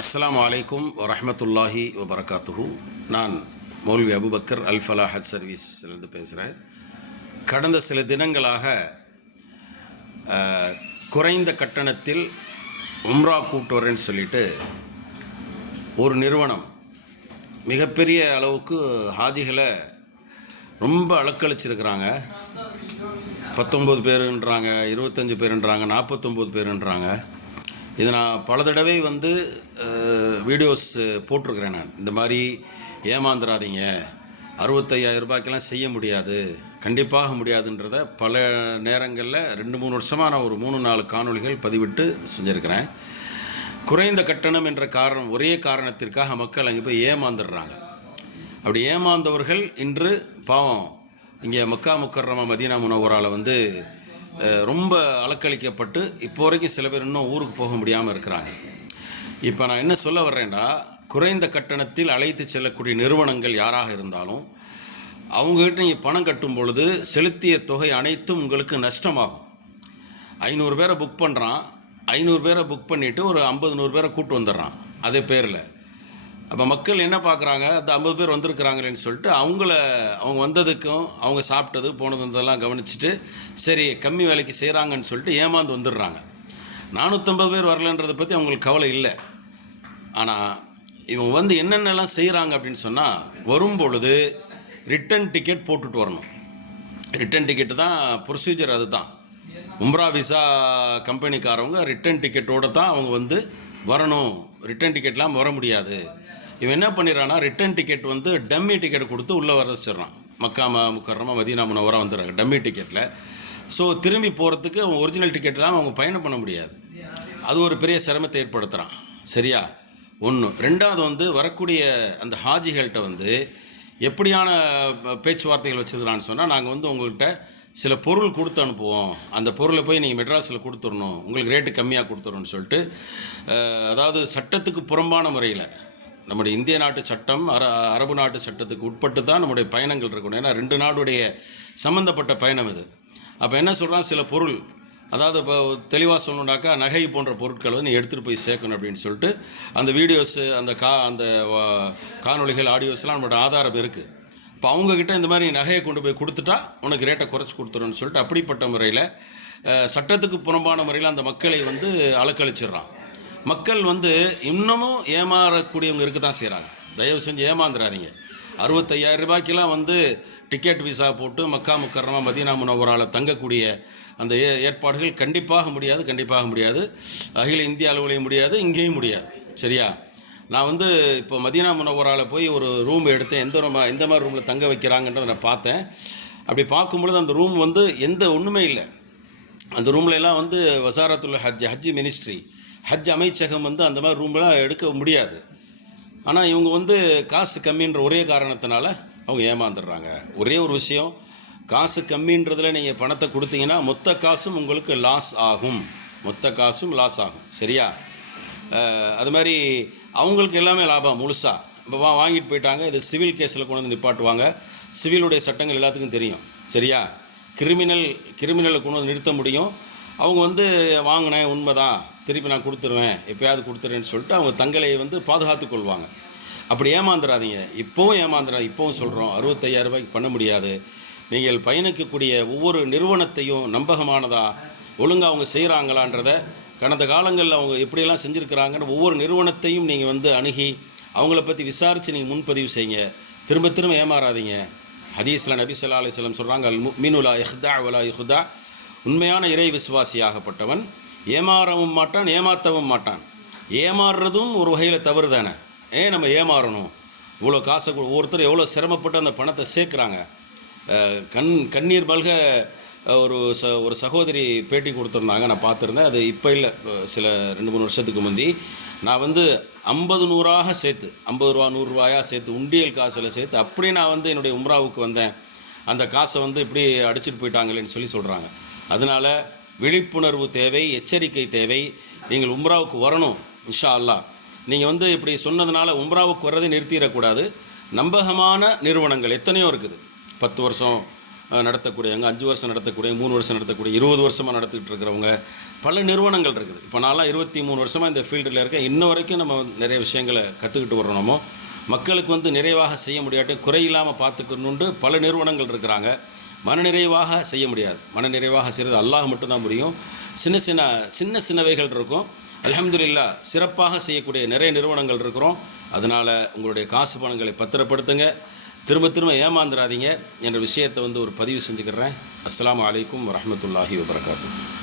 அஸ்லாம் அலைக்கும் வரமத்துல்லாஹி வபரகாத்துஹு. நான் மௌல்வி அபுபக்கர் அல் ஃபலாஹத் சர்வீஸ்லேருந்து பேசுகிறேன். கடந்த சில தினங்களாக குறைந்த கட்டணத்தில் உம்ரா கூப்பிட்டு வரேன்னு சொல்லிட்டு ஒரு நிறுவனம் மிகப்பெரிய அளவுக்கு ஹாஜிகளை ரொம்ப அலக்களிச்சிருக்கிறாங்க பத்தொம்பது பேருன்றாங்க இருபத்தஞ்சி பேருன்றாங்க நாற்பத்தொம்போது பேருன்றாங்க. இது நான் பல தடவை வந்து வீடியோஸ் போட்டிருக்கிறேன் நான். இந்த மாதிரி ஏமாந்துடாதீங்க அறுபத்தையாயிரம் ரூபாய்க்கெல்லாம் செய்ய முடியாது. கண்டிப்பாக முடியாதுன்றத பல நேரங்களில் ரெண்டு மூணு வருஷமாக நான் ஒரு மூணு நாலு காணொளிகள் பதிவிட்டு செஞ்சுருக்கிறேன். குறைந்த கட்டணம் என்ற காரணம் ஒரே காரணத்திற்காக மக்கள் அங்கே போய் ஏமாந்துடுறாங்க. அப்படி ஏமாந்தவர்கள் இன்று பாவம். இங்கே மக்கா முக்கர்ரமா மதீனா முனவரால் வந்து ரொம்ப அலக்களிக்கப்பட்டு இப்போ வரைக்கும் சில பேர் இன்னும் ஊருக்கு போக முடியாமல் இருக்கிறாங்க. இப்போ நான் என்ன சொல்ல வர்றேன்டா குறைந்த கட்டணத்தில் அழைத்து செல்லக்கூடிய நிறுவனங்கள் யாராக இருந்தாலும் அவங்ககிட்ட நீங்கள் பணம் கட்டும் பொழுது செலுத்திய தொகை அனைத்தும் உங்களுக்கு நஷ்டமாகும். ஐநூறு பேரை புக் பண்ணுறான் ஐநூறு பேரை புக் பண்ணிவிட்டு ஒரு ஐம்பது நூறு பேரை கூப்பிட்டு வந்துடுறான். அதே பேரில். அப்போ மக்கள் என்ன பார்க்குறாங்க அந்த ஐம்பது பேர் வந்திருக்கிறாங்களேன்னு சொல்லிட்டு அவங்கள அவங்க வந்ததுக்கும் அவங்க சாப்பிட்டது போனது வந்ததெல்லாம் கவனிச்சுட்டு சரி கம்மி விலைக்கு செய்கிறாங்கன்னு சொல்லிட்டு ஏமாந்து வந்துடுறாங்க. நானூற்றம்பது பேர் வரலன்றதை பற்றி அவங்களுக்கு கவலை இல்லை. ஆனால் இவங்க வந்து என்னென்னலாம் செய்கிறாங்க அப்படின்னு சொன்னால் வரும் பொழுது ரிட்டன் டிக்கெட் போட்டுட்டு வரணும். ரிட்டன் டிக்கெட்டு தான் ப்ரொசீஜர் அதுதான். உம்ரா விசா கம்பெனிக்காரவங்க ரிட்டன் டிக்கெட்டோடு தான் அவங்க வந்து வரணும். ரிட்டன் டிக்கெட்லாம் வர முடியாது. இவன் என்ன பண்ணிடுறான்னா ரிட்டர்ன் டிக்கெட் வந்து டம்மி டிக்கெட் கொடுத்து உள்ளே வர வச்சிடுறான். மக்கா முக்கரமாக மதீனா முனவரா வந்துடுறாங்க டம்மி டிக்கெட்டில் ஸோ திரும்பி போகிறதுக்கு அவன் ஒரிஜினல் டிக்கெட் இல்லாமல் அவங்க பயணம் பண்ண முடியாது. அது ஒரு பெரிய சிரமத்தை ஏற்படுத்துகிறான் சரியா? ஒன்று ரெண்டாவது வந்து வரக்கூடிய அந்த ஹாஜிகள்கிட்ட வந்து எப்படியான பேச்சுவார்த்தைகள் வச்சுருக்கலான்னு சொன்னால் நாங்கள் வந்து உங்கள்கிட்ட சில பொருள் கொடுத்து அனுப்புவோம். அந்த பொருளை போய் நீங்கள் மெட்ராஸில் கொடுத்துடணும். உங்களுக்கு ரேட்டு கம்மியாக கொடுத்துடணும்னு சொல்லிட்டு அதாவது சட்டத்துக்கு புறம்பான முறையில் நம்முடைய இந்திய நாட்டு சட்டம் அர அரபு நாட்டு சட்டத்துக்கு உட்பட்டு தான் நம்முடைய பயணங்கள் இருக்கணும். ஏன்னா ரெண்டு நாடுடைய சம்மந்தப்பட்ட பயணம் இது. அப்போ என்ன சொல்கிறான் சில பொருள் அதாவது இப்போ தெளிவாக சொல்லணுன்னாக்கா நகை போன்ற பொருட்களை வந்து நீ எடுத்துகிட்டு போய் சேர்க்கணும் அப்படின்னு சொல்லிட்டு அந்த வீடியோஸு அந்த கா அந்த காணொலிகள் காணொளிகள் ஆடியோஸ்லாம் நம்மளோட ஆதாரம் இருக்குது இப்போ அவங்கக்கிட்ட இந்த மாதிரி நகையை கொண்டு போய் கொடுத்துட்டா உனக்கு ரேட்டை குறைச்சி கொடுத்துருன்னு சொல்லிட்டு அப்படிப்பட்ட முறையில் சட்டத்துக்கு புறம்பான முறையில் அந்த மக்களை வந்து அலக்களிச்சிடுறான் மக்கள் வந்து இன்னமும் ஏமாறக்கூடியவங்க இருக்க தான் செய்கிறாங்க தயவு செஞ்சு ஏமாந்துடாதீங்க அறுபத்தையாயிரம் ரூபாய்க்கெல்லாம் வந்து டிக்கெட் விசா போட்டு மக்கா முக்கரமாக மதீனா முனவரால் தங்கக்கூடிய அந்த ஏ ஏற்பாடுகள் கண்டிப்பாக முடியாது கண்டிப்பாக முடியாது. அகில இந்திய அளவுலேயும் முடியாது இங்கேயும் முடியாது. சரியா? நான் வந்து இப்போ மதீனா முனவரால் போய் ஒரு ரூம் எடுத்தேன். எந்த ரூம் எந்த மாதிரி ரூமில் தங்க வைக்கிறாங்கன்றதை நான் பார்த்தேன். அப்படி பார்க்கும்பொழுது அந்த ரூம் வந்து எந்த ஒன்றுமே இல்லை. அந்த ரூம்ல எல்லாம் வந்து வசாரத்துள்ள ஹஜ் ஹஜ் மினிஸ்ட்ரி ஹஜ் அமைச்சகம் வந்து அந்த மாதிரி ரூம்லாம் எடுக்க முடியாது. ஆனால் இவங்க வந்து காசு கம்மின்ற ஒரே காரணத்தினால அவங்க ஏமாந்துடுறாங்க. ஒரே ஒரு விஷயம் காசு கம்மின்றதில் நீங்கள் பணத்தை கொடுத்தீங்கன்னா மொத்த காசும் உங்களுக்கு லாஸ் ஆகும். மொத்த காசும் லாஸ் ஆகும். சரியா? அது மாதிரி அவங்களுக்கு எல்லாமே லாபம் முழுசாக இப்போ வா வாங்கிட்டு போயிட்டாங்க இது சிவில் கேஸில் கொண்டு வந்து நிப்பாட்டுவாங்க. சிவிலுடைய சட்டங்கள் எல்லாத்துக்கும் தெரியும். சரியா? கிரிமினல் கிரிமினலை கொண்டு வந்து நிறுத்த முடியும். அவங்க வந்து வாங்கினேன் உண்மைதான். திருப்பி நான் கொடுத்துருவேன். எப்பயாவது கொடுத்துறேன்னு சொல்லிட்டு அவங்க தங்களை வந்து பாதுகாத்து கொள்வாங்க. அப்படி ஏமாந்துடாதீங்க இப்போவும் ஏமாந்துடா இப்போவும் சொல்கிறோம் அறுபத்தையாயிரம் ரூபாய்க்கு பண்ண முடியாது. நீங்கள் பயணிக்கக்கூடிய ஒவ்வொரு நிறுவனத்தையும் நம்பகமானதா ஒழுங்காக அவங்க செய்கிறாங்களான்றத கடந்த காலங்களில் அவங்க எப்படியெல்லாம் செஞ்சுருக்கிறாங்கன்னு ஒவ்வொரு நிறுவனத்தையும் நீங்கள் வந்து அணுகி அவங்கள பற்றி விசாரித்து நீங்கள் முன்பதிவு செய்யுங்க திரும்ப திரும்ப ஏமாறாதீங்க. ஹதீஸ்லா நபி சொல்லா அலைஹி சொல்கிறாங்க அல் மீனுலா இஹ்தா வலா இஹ்தா உண்மையான இறை விசுவாசியாகப்பட்டவன். ஏமாறவும் மாட்டான் ஏமாற்றவும் மாட்டான். ஏமாறுறதும் ஒரு வகையில் தவறு தானே ஏன் நம்ம ஏமாறணும். இவ்வளோ காசை கொ- ஒவ்வொருத்தர் எவ்வளோ சிரமப்பட்டு அந்த பணத்தை சேர்க்குறாங்க. கண் கண்ணீர் மல்க ஒரு ச ஒரு சகோதரி பேட்டி கொடுத்துருந்தாங்க நான் பார்த்துருந்தேன். அது இப்போ இல்லை சில ரெண்டு மூணு வருஷத்துக்கு முந்தி. நான் வந்து ஐம்பது நூறாக சேர்த்து ஐம்பது ரூபா நூறுரூவாயாக சேர்த்து உண்டியல் காசில் சேர்த்து அப்படியே நான் வந்து என்னுடைய உம்ராவுக்கு வந்தேன். அந்த காசை வந்து இப்படி அடிச்சிட்டு போயிட்டாங்களேன்னு சொல்லி சொல்கிறாங்க அதனால் விழிப்புணர்வு தேவை எச்சரிக்கை தேவை. நீங்கள் உம்ராவுக்கு வரணும் இன்ஷா அல்லாஹ் நீங்கள் வந்து இப்படி சொன்னதுனால உம்ராவுக்கு வர்றதை நிறுத்திடக்கூடாது. நம்பகமான நிறுவனங்கள் எத்தனையோ இருக்குது. பத்து வருஷம் நடத்தக்கூடிய நடத்தக்கூடியவங்க அஞ்சு வருஷம் நடத்தக்கூடிய மூணு வருஷம் நடத்தக்கூடிய இருபது வருஷமாக நடத்திட்டு இருக்கிறவங்க பல நிறுவனங்கள் இருக்குது. இப்போ நான்லாம் இருபத்தி மூணு வருஷமாக இந்த ஃபீல்டில் இருக்கேன். இன்ன வரைக்கும் நம்ம நிறைய விஷயங்களை கற்றுக்கிட்டு வரணுமோ மக்களுக்கு வந்து நிறைவாக செய்ய முடியாட்டி குறையில்லாமல் பார்த்துக்கணுன்ட்டு பல நிறுவனங்கள் இருக்கிறாங்க. மனநிறைவாக செய்ய முடியாது. மனநிறைவாக செய்கிறது அல்லாஹ் மட்டும்தான் முடியும் சின்ன சின்ன சின்ன சின்னவைகள் இருக்கும். அலமதுல்லா சிறப்பாக செய்யக்கூடிய நிறைய நிறுவனங்கள் இருக்கிறோம். அதனால் உங்களுடைய காசு பணங்களை பத்திரப்படுத்துங்க. திரும்ப திரும்ப ஏமாந்துடாதீங்க என்ற விஷயத்தை வந்து ஒரு பதிவு செஞ்சுக்கிறேன். அஸ்லாம் அலைக்கும் வரமத்துல்லாஹி வபரகாத்துஹு.